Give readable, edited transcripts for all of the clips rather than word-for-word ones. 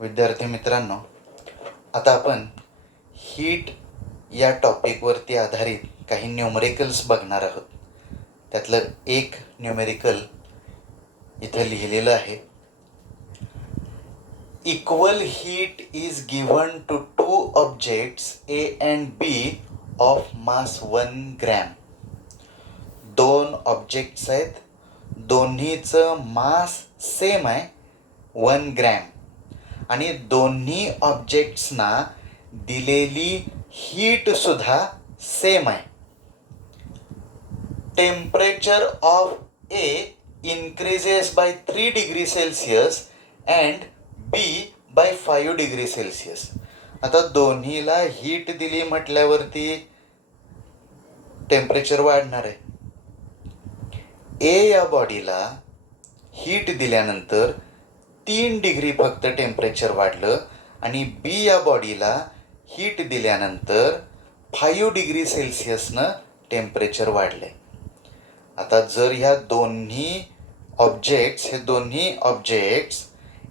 विद्यार्थी मित्रांनो, आता आपण हीट या टॉपिकवरती आधारित काही न्यूमरिकल्स बघणार आहोत. त्यातलं एक न्यूमेरिकल इथे लिहिलेलं आहे. Equal heat is given to two objects A and B of mass 1 gram. दोन ऑब्जेक्ट्स आहेत, दोन्हीचं मास सेम आहे 1 ग्रॅम, आणि दोन्ही ऑब्जेक्ट्सना दिलेली हीट सुद्धा सेम आहे. Temperature of A increases by 3 degree Celsius and B by 5 degree Celsius. आता दोन्हीला हीट दिली म्हटल्यावरती टेम्परेचर वाढणार आहे. ए या बॉडीला हीट दिल्यानंतर 3 डिग्री फक्त टेम्परेचर वाढलं, आणि बी या बॉडीला हीट दिल्यानंतर 5 डिग्री सेल्सिअसनं टेम्परेचर वाढले. आता जर ह्या दोन्ही ऑब्जेक्ट्स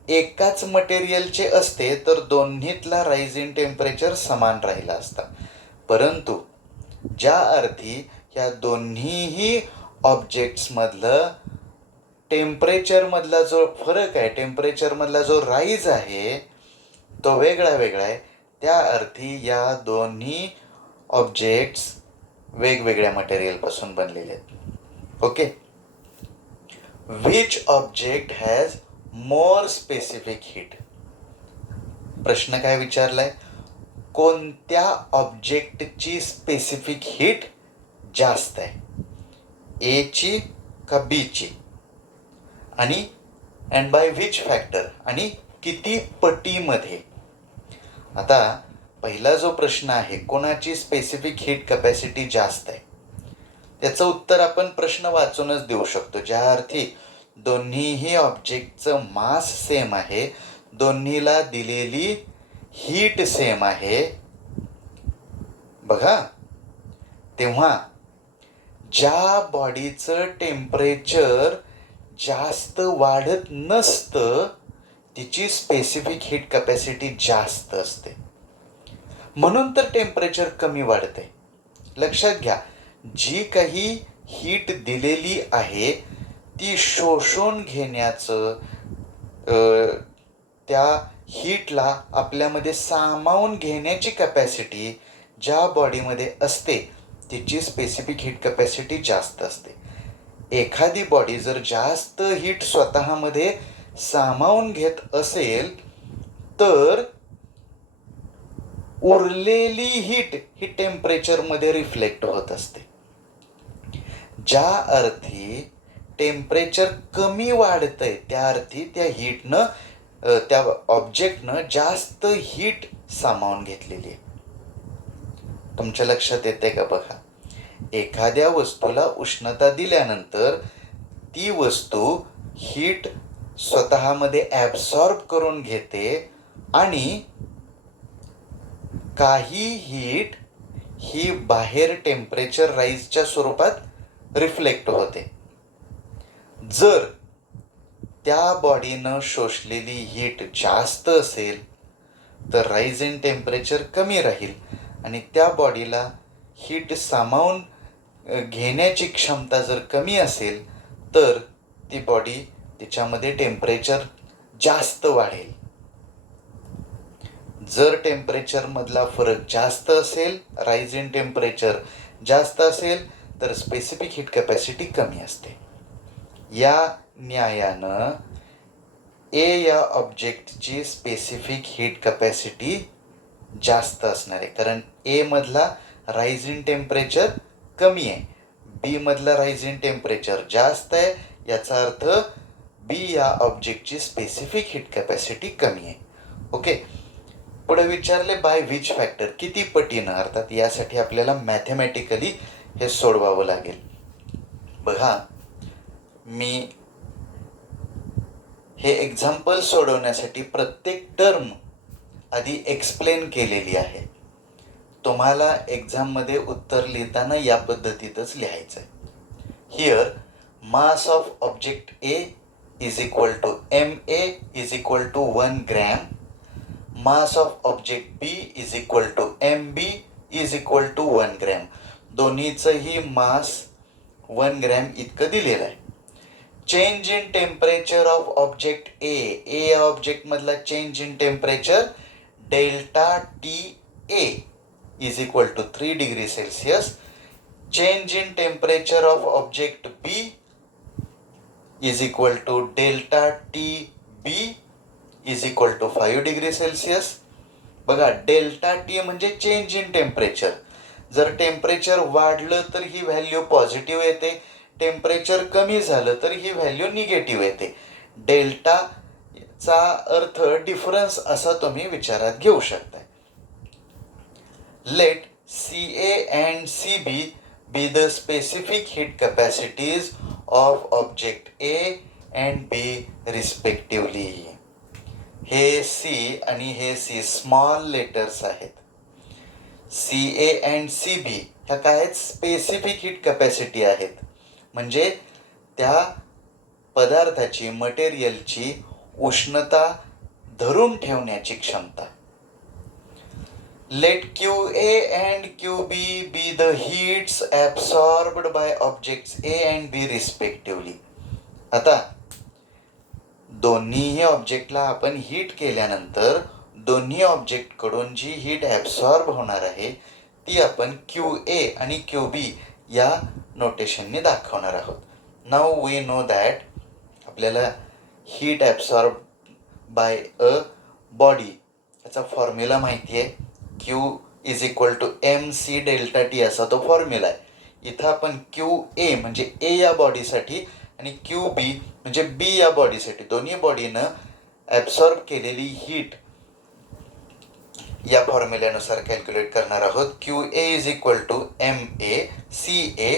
एकाच मटेरियलचे असते तर दोन्हीतला राईज इन टेम्परेचर समान राहिला असता. परंतु ज्या अर्थी ह्या दोन्हीही ऑब्जेक्ट्समधलं टेम्परेचरमधला जो फरक आहे, टेम्परेचरमधला जो राईज आहे तो वेगळा आहे, त्या अर्थी या दोन्ही ऑब्जेक्ट्स वेगवेगळ्या मटेरियलपासून बनलेले आहेत. Okay. Which object has more specific heat? प्रश्न काय विचारलाय? कोणत्या ऑब्जेक्टची स्पेसिफिक हीट जास्त आहे, ए ची का बी ची, आणि अँड बाय विच फॅक्टर, आणि किती पटीमध्ये? आता पहिला जो प्रश्न आहे, कोणाची स्पेसिफिक हीट कॅपॅसिटी जास्त आहे, त्याचं उत्तर आपण प्रश्न वाचूनच देऊ शकतो. ज्या अर्थी दोन्हीही ऑब्जेक्टचं मास सेम आहे, दोन्हीला दिलेली हीट सेम आहे, बघा, तेव्हा ज्या बॉडीचं टेम्परेचर जास्त वाढत नसतं तिची स्पेसिफिक हीट कॅपॅसिटी जास्त असते, म्हणून तर टेम्परेचर कमी वाढते. लक्षात घ्या, जी काही हीट दिलेली आहे ती शोषून घेण्याचं, त्या हीटला आपल्यामध्ये सामावून घेण्याची कॅपॅसिटी ज्या बॉडीमध्ये असते तिची स्पेसिफिक हीट कॅपॅसिटी जास्त असते. एखादी बॉडी जर जास्त हीट स्वतःमध्ये सामावून घेत असेल तर उरलेली हीट ही टेम्परेचरमध्ये रिफ्लेक्ट होत असते. ज्या अर्थी टेम्परेचर कमी वाढतंय त्या अर्थी त्या हीटनं, त्या ऑब्जेक्टनं जास्त हीट सामावून घेतलेली आहे. तुमच्या लक्षात येते का? बघा, एखाद्या वस्तूला उष्णता दिल्यानंतर ती वस्तू हीट स्वतःमध्ये ॲब्सॉर्ब करून घेते, आणि काही हीट ही बाहेर टेम्परेचर राईजच्या स्वरूपात रिफ्लेक्ट होते. जर त्या बॉडीनं शोषलेली हीट जास्त असेल तर राईज इन टेम्परेचर कमी राहील, आणि त्या बॉडीला हीट सामावून घेण्याची क्षमता जर कमी असेल तर ती बॉडी, तिच्यामध्ये टेम्परेचर जास्त वाढेल. जर टेम्परेचरमधला फरक जास्त असेल, राईज इन टेम्परेचर जास्त असेल, तर स्पेसिफिक हीट कॅपॅसिटी कमी असते. या न्यायानं ए या ऑब्जेक्टची स्पेसिफिक हीट कॅपॅसिटी जास्त असणार आहे, कारण ए मधला राईज इन टेम्परेचर कमी आहे, बी मधला राईज इन टेम्परेचर जास्त आहे. याचा अर्थ बी या ऑब्जेक्टची स्पेसिफिक हीट कॅपॅसिटी कमी आहे. ओके. पुढे विचारले बाय विच फॅक्टर, किती पटीनं. अर्थात यासाठी आपल्याला मॅथमॅटिकली हे सोडवावं लागेल. बघा, मी हे एक्झाम्पल सोडवण्यासाठी प्रत्येक टर्म आधी एक्सप्लेन केलेली आहे. तुम्हाला एक्झाममध्ये उत्तर लिहिताना या पद्धतीतच लिहायचं आहे. Here mass of object A is equal to M A is equal to 1 gram, mass of object B is equal to M B is equal to 1 gram. दोन्हीचंही मास 1 ग्रॅम इतकं दिलेलं आहे. Change in temperature of object A या object मधला change in temperature delta T A is equal to 3 degree Celsius. Change in temperature of object B is equal to delta T B is equal to 5 degree Celsius. बघा, delta T म्हणजे change in temperature. जर temperature वाढलं तर ही value positive येते, temperature कमी झालं तर ही व्हॅल्यू निगेटिव्ह येते. डेल्टाचा अर्थ डिफरन्स असा तुम्ही विचारात घेऊ शकता. Let CA and CB be the specific heat capacities of object A and B respectively. हे C आणि हे C स्मॉल लेटर्स आहेत. CA and CB ह्या काय आहेत? स्पेसिफिक हीट कॅपॅसिटी आहेत. म्हणजे त्या पदार्थाची, मटेरियलची उष्णता धरून ठेवण्याची क्षमता. Let QA and QB be the heats absorbed by objects A and B respectively. आता दोन्हीही ऑब्जेक्टला आपण हीट केल्यानंतर दोन्ही ऑब्जेक्टकडून जी हीट ॲब्सॉर्ब होणार आहे ती आपण QA आणि QB या नोटेशनने दाखवणार आहोत. नाऊ वी नो दॅट आपल्याला heat absorb by a body याचा फॉर्म्युला माहिती आहे. Q is equal to MC delta T असा तो फॉर्म्युला आहे. इथं आपण QA म्हणजे ए या बॉडीसाठी आणि QB म्हणजे बी या बॉडीसाठी, दोन्ही बॉडीनं ॲब्सॉर्ब केलेली हीट या फॉर्म्युल्यानुसार कॅल्क्युलेट करणार आहोत. QA is equal to MA CA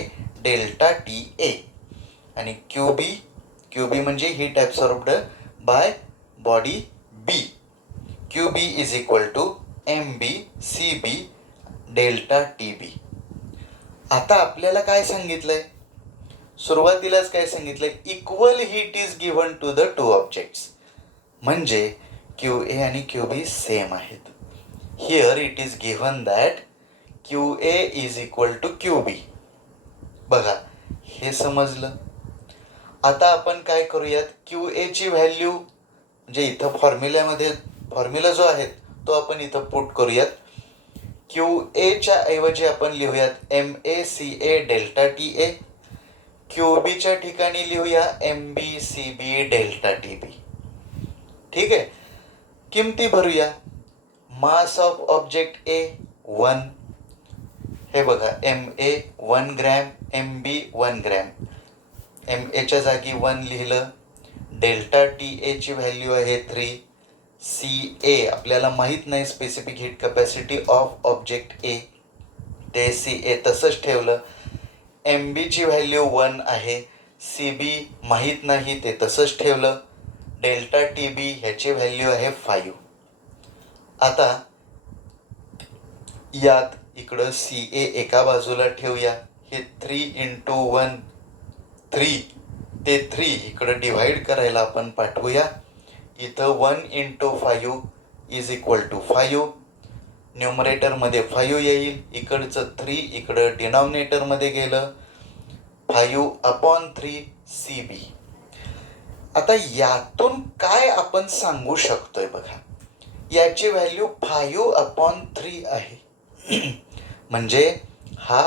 delta TA आणि QB म्हणजे heat absorbed by body B. QB is equal to MB CB delta TB. आता आपल्याला काय सांगितलंय? सुरुवातीलाच काय सांगितलंय? Equal heat is given to the two objects. म्हणजे QA आणि QB सेम आहेत. Here it is given that QA is equal to QB. बघा, हे समजलं. आता आपण काय करूयात? QA ची व्हॅल्यू म्हणजे इथं फॉर्म्युला जो आहे तो आपण इथं पुट करूयात. QAच्या ऐवजी आपण लिहूयात MACA डेल्टा TA. QBच्या ठिकाणी लिहूया MBCB डेल्टा TB. ठीक आहे. किमती भरूया. Mass of object A 1. हे बघा, MA 1 ग्रॅम, MB 1 ग्रॅम. MAच्या जागी 1 लिहिलं. डेल्टा TA ची व्हॅल्यू आहे 3. CA आपल्याला माहीत नाही specific heat capacity of object A, ते CA तसंच ठेवलं. MB ची व्हॅल्यू 1 आहे. CB माहीत नाही, ते तसंच ठेवलं. डेल्टा TB ह्याची व्हॅल्यू आहे 5. आता यात इकडं CA एका बाजूला ठेवूया. हे 3 × 1 3, ते 3 इकडं डिव्हाइड करायला आपण पाठवूया. इथं 1 × 5 इज इक्वल टू 5. न्यूमरेटरमध्ये 5 येईल. इकडचं 3 इकडं डिनॉमिनेटरमध्ये गेलं. 5/3 CB. आता यातून काय आपण सांगू शकतोय बघा. याची व्हॅल्यू 5/3 आहे. म्हणजे हा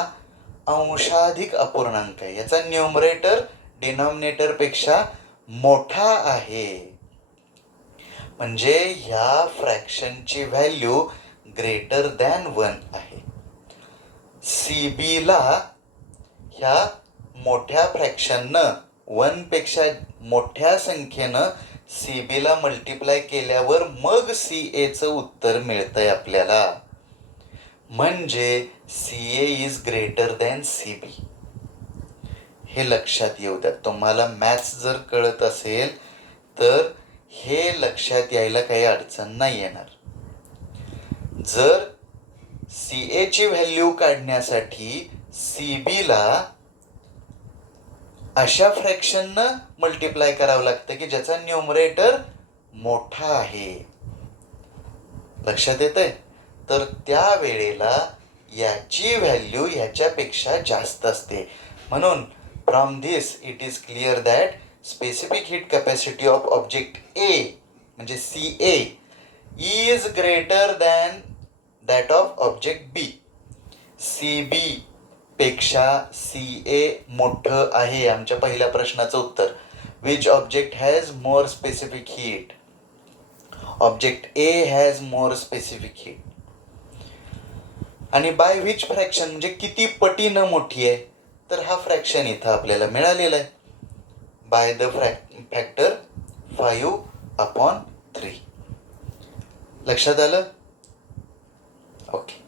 अंशाधिक अपूर्णांक आहे. याचा न्यूमरेटर डिनॉमिनेटरपेक्षा मोठा आहे. म्हणजे ह्या फ्रॅक्शनची व्हॅल्यू ग्रेटर दॅन 1 आहे. CBला ह्या मोठ्या फ्रॅक्शननं 1 पेक्षा मोठ्या संख्येनं CBला मल्टिप्लाय केल्यावर मग CAचं उत्तर मिळतंय आपल्याला. म्हणजे CA is greater than CB. हे लक्षात येऊ द्या. तुम्हाला मॅथ्स जर कळत असेल तर हे लक्षात यायला काही अडचण नाही येणार. जर CA ची व्हॅल्यू काढण्यासाठी CBला अशा फ्रॅक्शननं मल्टिप्लाय करावं लागतं की ज्याचा न्यूमरेटर मोठा आहे. लक्षात येतंय? तर त्या वेळेला याची व्हॅल्यू ह्याच्यापेक्षा जास्त असते. म्हणून from this it is clear that specific heat capacity of object A म्हणजे C A is greater than that of object B. C B पेक्षा सी ए मोठं आहे. आमच्या पहिल्या प्रश्नाचं उत्तर. Which object has more specific heat? Object A has more specific heat. आणि by which fraction म्हणजे किती पटीनं मोठी आहे? तर हा फ्रॅक्शन इथं आपल्याला मिळालेला आहे. By the factor 5/3. लक्षात आलं? ओके.